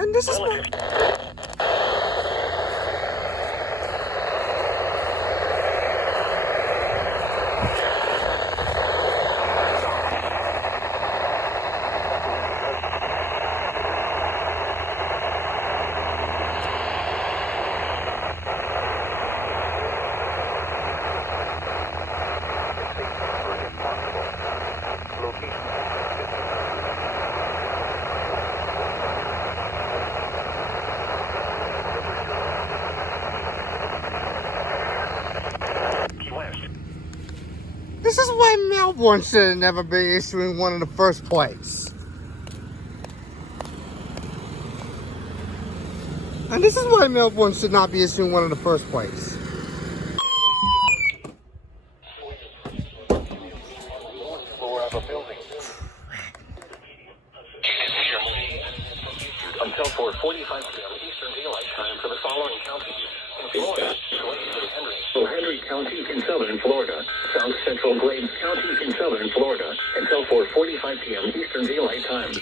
And this is why. This is why Melbourne should have never been issuing one in the first place. And this is why Melbourne should not be issuing one in the first place. Until 4:45 p.m. Eastern Daylight Time for the following counties in Florida: Glades and Henry. Henry County in southern Florida. South Central Glades County in southern Florida. Until 4:45 p.m. Eastern Daylight Time.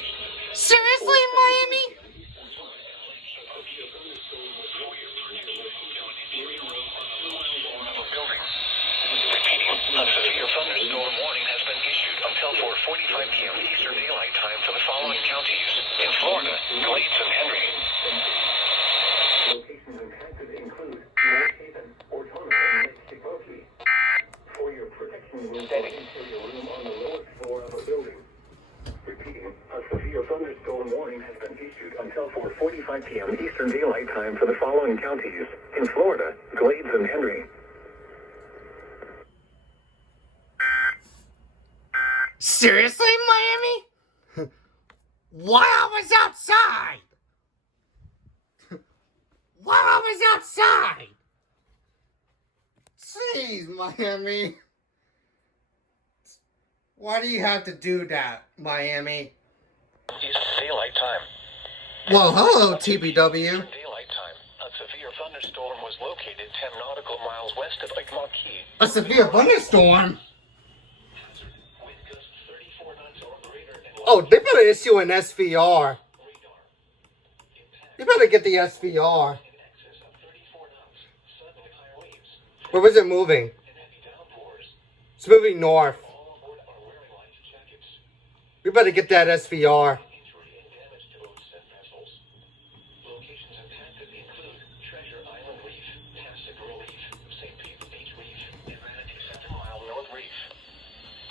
Seriously, Miami? A severe thunderstorm warning has been issued until 4:45 p.m. Eastern Daylight Time for the following counties in Florida: Glades and Henry. Locations impacted include North Haven, Ortona, and Lake Chipotle. For your protection, we'll enter your room on the lowest floor of a building. Repeating, a severe thunderstorm warning has been issued until 4:45 p.m. Eastern Daylight Time for the following counties in Florida: Glades and Henry. Seriously, Miami? While I was outside? While I was outside? Jeez, Miami. Why do you have to do that, Miami? Eastern Daylight Time. Well, hello, TBW. Daylight time. A severe thunderstorm was located 10 nautical miles west of Lake Marquis. A severe thunderstorm? Oh, they better issue an SVR. You better get the SVR. Where was it moving? It's moving north. We better get that SVR.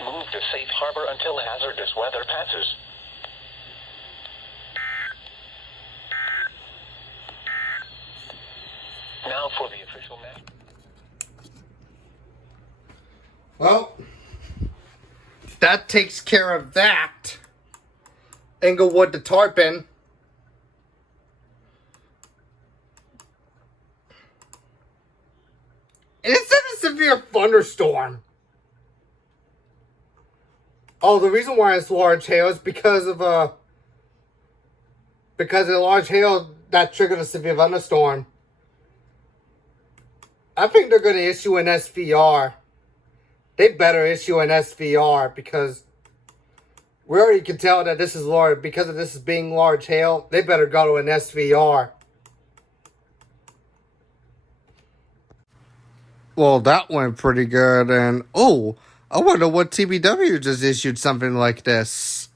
Move to safe harbor until hazardous weather passes. Now for the official map. Well, that takes care of that. Englewood to Tarpon. And it said a severe thunderstorm. Oh, the reason why it's large hail is because of a large hail that triggered a severe thunderstorm. I think they're going to issue an SVR. They better issue an SVR because we already can tell that this is large. Because of this is being large hail, they better go to an SVR. Well, that went pretty good. And, oh, I wonder what TBW just issued something like this.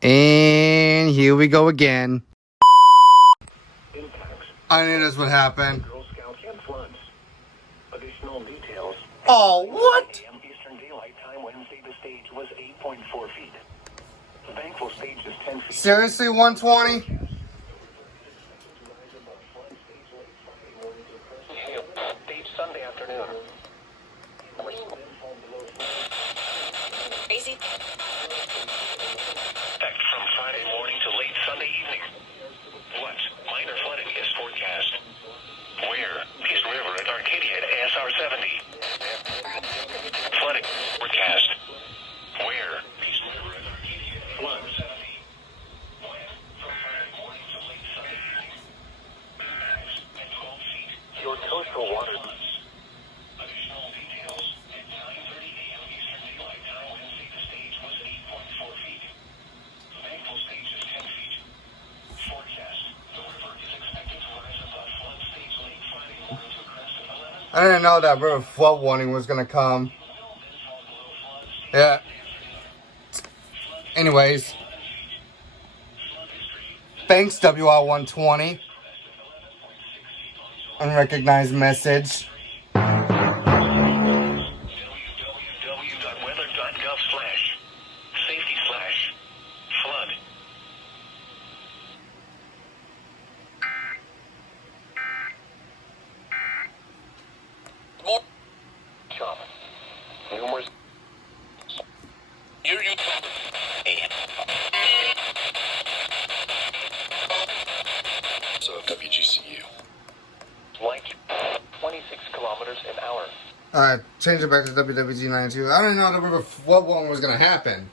And here we go again. I knew this would happen. Girl Scouts and floods. Additional details. Oh, what? Eastern Daylight Time Wednesday, the stage was 8.4 feet. The Bankful stage is 10 feet. Seriously, 120? Stage Sunday afternoon. Crazy. Effect from Friday morning to late Sunday evening. What? Minor flooding is forecast. Where? Peace River at Arcadia at ASR 70. Flooding forecast. Where? Peace River at Arcadia. Floods. From Friday morning to late Sunday evening. Minimize at 12 feet. Your coastal water. Additional details. At 9:30 a.m. Eastern Daylight Time Wednesday, the stage was 8.4 feet. I didn't know that river flood warning was gonna come. Yeah. Anyways. Thanks, WR120. Unrecognized message. www.weather.gov/safety/flood. Numerous. So WGCU. Like 26 kilometers an hour. Alright, change it back to WWG92. I didn't know the river flood warning was gonna happen.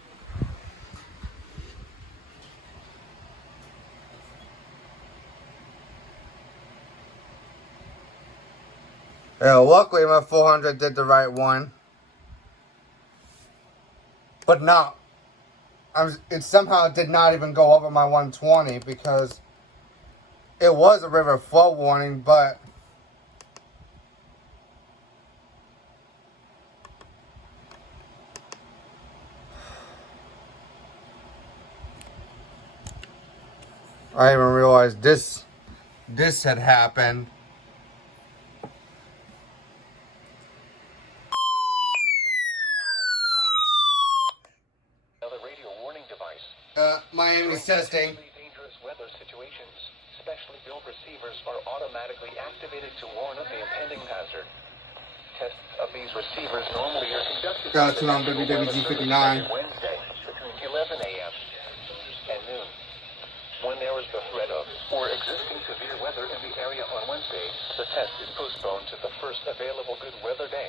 Yeah, luckily my 400 did the right one. But no. It somehow did not even go over my 120 because it was a river flood warning, but I didn't even realize this had happened. Another radio warning device. Miami's testing. Dangerous weather situations. Specially built receivers are automatically activated to warn of the impending hazard. Tests of these receivers normally are conducted Got it on WWG 59. Wednesday between 11 a.m. and noon. When there is the threat of or existing severe weather in the area on Wednesday, the test is postponed to the first available good weather day.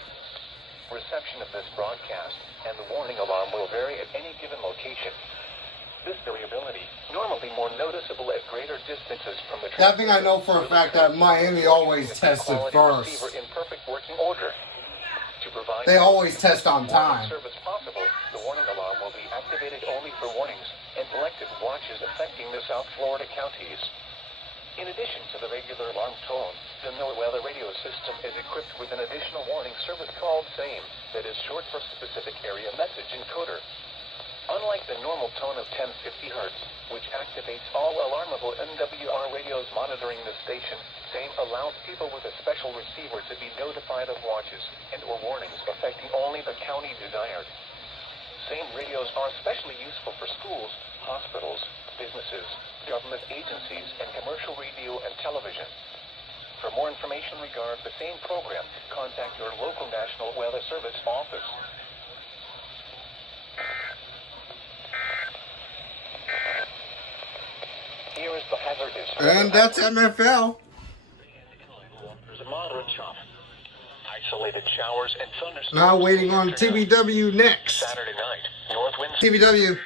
Reception of this broadcast and the warning alarm will vary at any given location. This variability, normally more noticeable at greater distances from the That thing I know for a fact that Miami always tested first. In perfect working order. To provide They always test on time. service possible, the warning alarm will be activated only for warnings and selected watches affecting the South Florida counties. In addition to the regular alarm tone, the NOAA weather radio system is equipped with an additional warning service called SAME, that is short for Specific Area Message Encoder. Unlike the normal tone of 1050 Hz, which activates all alarmable NWR radios monitoring the station, SAME allows people with a special receiver to be notified of watches and or warnings affecting only the county desired. SAME radios are especially useful for schools, hospitals, businesses, government agencies, and commercial radio and television. For more information regarding the SAME program, contact your local National Weather Service office. Here is the hazardous. And that's MFL. There's a moderate chop. Isolated showers and thunderstorms. Now waiting on TBW next. Saturday night, north winds. TBW.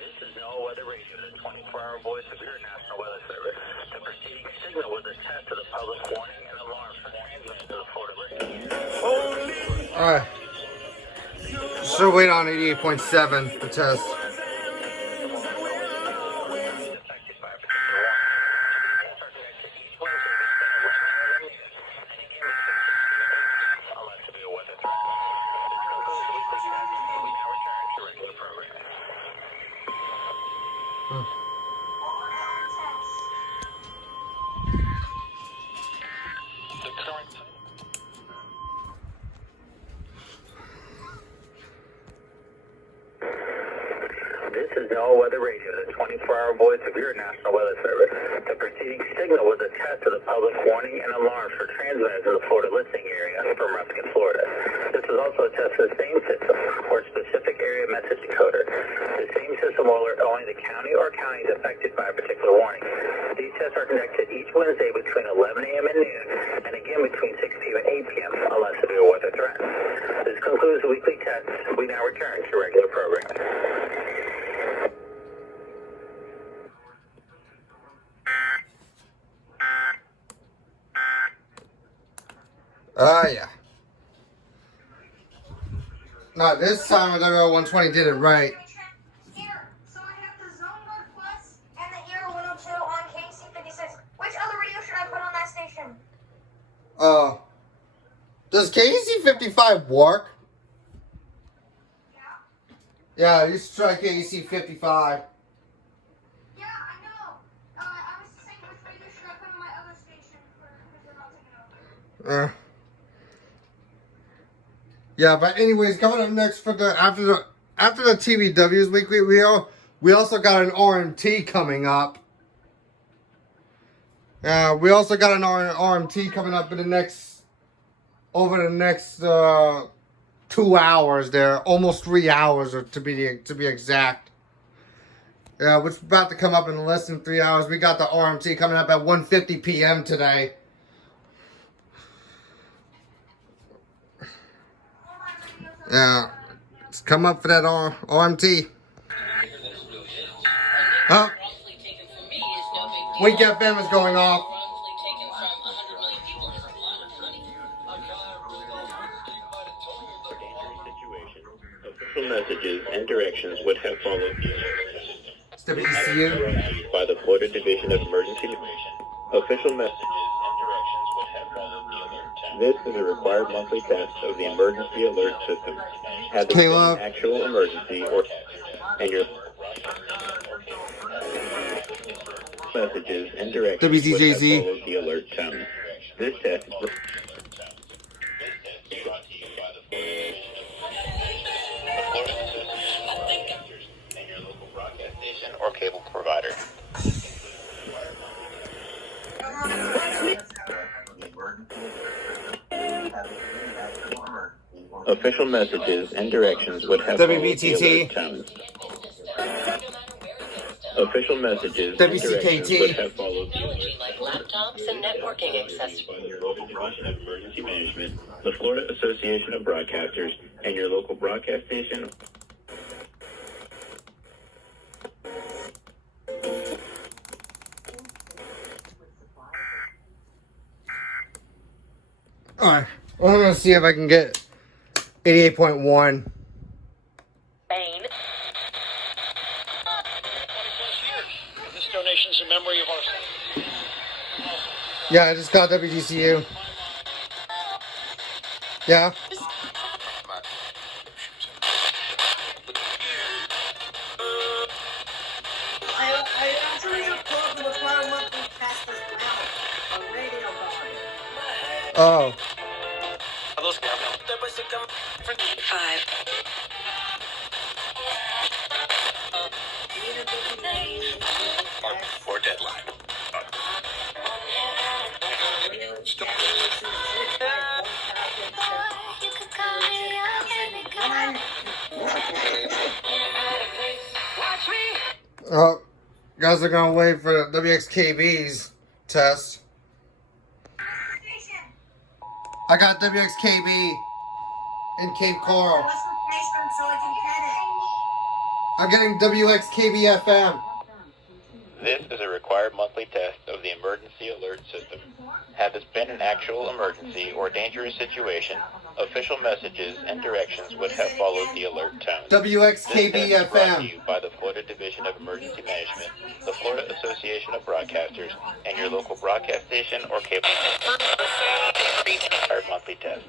This is NOAA Weather Radio, the 24-hour voice of your National Weather Service. The preceding signal was a test of the public warning and alarm for transmission to the Florida listening. Alright. So wait on 88.7 the test. This is NOAA Weather Radio, the 24-hour voice of your National Weather Service. The preceding signal was a test of the public warning and alarm for transmitters in the Florida listening area from Ruskin, Florida. This is also a test of the same system, or specific area message encoder. The same system will alert only the county or counties affected by a particular warning. These tests are conducted each Wednesday between 11 a.m. and noon, and again between 6 p.m. and 8 p.m. unless severe weather threatens. This concludes the weekly tests. We now return to regular programming. Yeah. No, this time with WR 120 did it right. Here, so I have the Zone Guard Plus and the ER 102 on KC56. Which other radio should I put on that station? Does KC 55 work? Yeah, you should try KC 55. Yeah, I know. I was saying which radio should I put on my other station because they're not taking over. Yeah, but anyways, coming up next for the after the TVWs weekly, we also got an RMT coming up. We also got an RMT coming up in the next 2 hours. There, almost 3 hours, or to be exact. Yeah, which is about to come up in less than 3 hours. We got the RMT coming up at 1:50 p.m. today. Yeah, it's come up for that RMT. Oh, Wake FM is going off. Official messages and directions would have followed It's WCU. by the Florida Division of Emergency. Official messages and directions would have followed the alert tone. This is a required monthly test of the emergency alert system. Had there been an actual emergency or and your messages and directions would have followed the alert tone. This test is brought to you by the Florida Association and your local broadcast station or cable provider. Official messages and directions would have WBTT. followed the alert tone. Official messages and directions would have followed the alert like laptops and networking accessories. by the Florida Division of Emergency Management, the Florida Association of Broadcasters, and your local broadcast station. Alright, well, I'm gonna see if I can get 88.1. Spain. This donation is in memory of our... Yeah, I just got WGCU. Yeah. I actually have called the required monthly test as well on radio guard. Oh. Five. Before deadline. Oh, you guys are gonna wait for the WXKB's test. I got WXKB in Cape Coral. What's the placement so I can I'm getting WXKB FM. This is a required monthly test of the emergency alert system. Had this been an actual emergency or dangerous situation, official messages and directions would have followed the alert tone. WXKB This test is brought to FM. you by the Florida Division of Emergency Management, the Florida Association of Broadcasters, and your local broadcast station or cable. Required monthly test.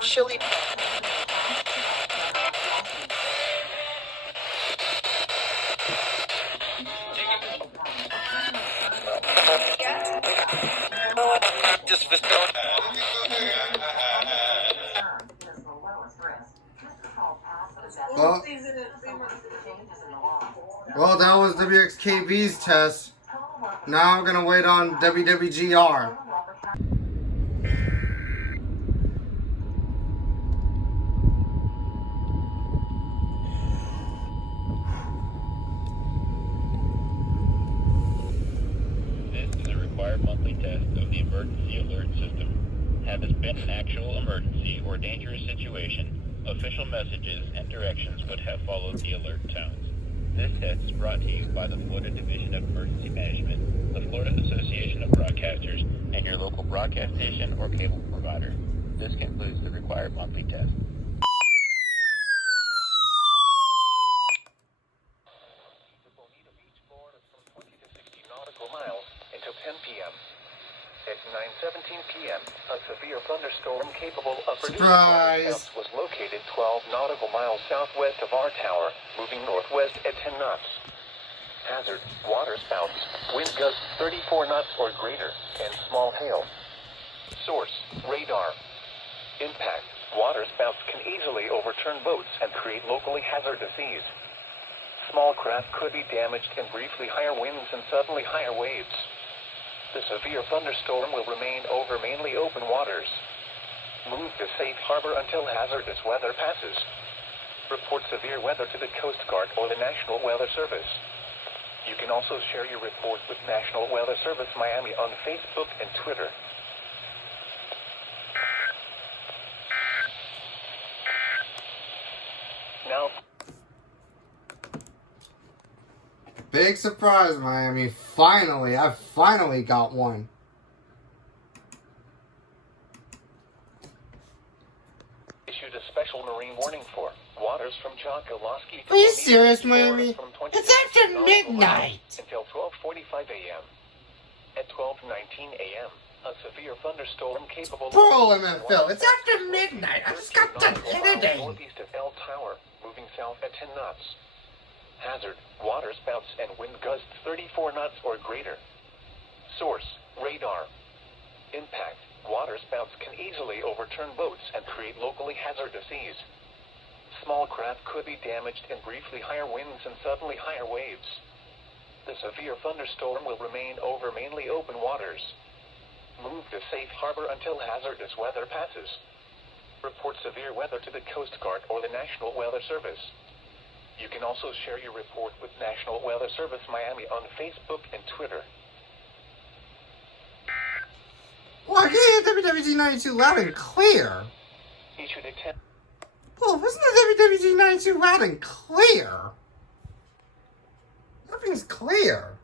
Chili. Well, well, that was WXKB's test. Now I'm gonna wait on WWGR. required monthly test of the emergency alert system. Had this been an actual emergency or dangerous situation, official messages and directions would have followed the alert tones. This test is brought to you by the Florida Division of Emergency Management, the Florida Association of Broadcasters, and your local broadcast station or cable provider. This concludes the required monthly test. Bonita Beach, Florida, from 20 to 60 nautical miles until 10 p.m. At 9:17 p.m., a severe thunderstorm capable of producing Surprise! waterspouts was located 12 nautical miles southwest of our tower, moving northwest at 10 knots. Hazard: waterspouts, wind gusts 34 knots or greater, and small hail. Source: radar. Impact: waterspouts can easily overturn boats and create locally hazardous seas. Small craft could be damaged in briefly higher winds and suddenly higher waves. The severe thunderstorm will remain over mainly open waters. Move to safe harbor until hazardous weather passes. Report severe weather to the Coast Guard or the National Weather Service. You can also share your report with National Weather Service Miami on Facebook and Twitter. Now, Big surprise, Miami. Finally, I finally got one. issued a special marine warning for waters from Chocoloskee to Are you Bonita serious, Beach, Florida, Miami? from 20 It's to after 60 nautical miles midnight. until 12:45 a.m. At 12:19 a.m., a severe thunderstorm capable Bro, of MFL, it's after midnight. I just got done editing. northeast of El Tower, moving south at 10 knots. Hazard: waterspouts and wind gusts 34 knots or greater. Source: radar. Impact: waterspouts can easily overturn boats and create locally hazardous seas. Small craft could be damaged in briefly higher winds and suddenly higher waves. The severe thunderstorm will remain over mainly open waters. Move to safe harbor until hazardous weather passes. Report severe weather to the Coast Guard or the National Weather Service. You can also share your report with National Weather Service Miami on Facebook and Twitter. Well, I can hear WWG 92 loud and clear. Issued a 10. Well, wasn't the WWG 92 loud and clear? Nothing's clear.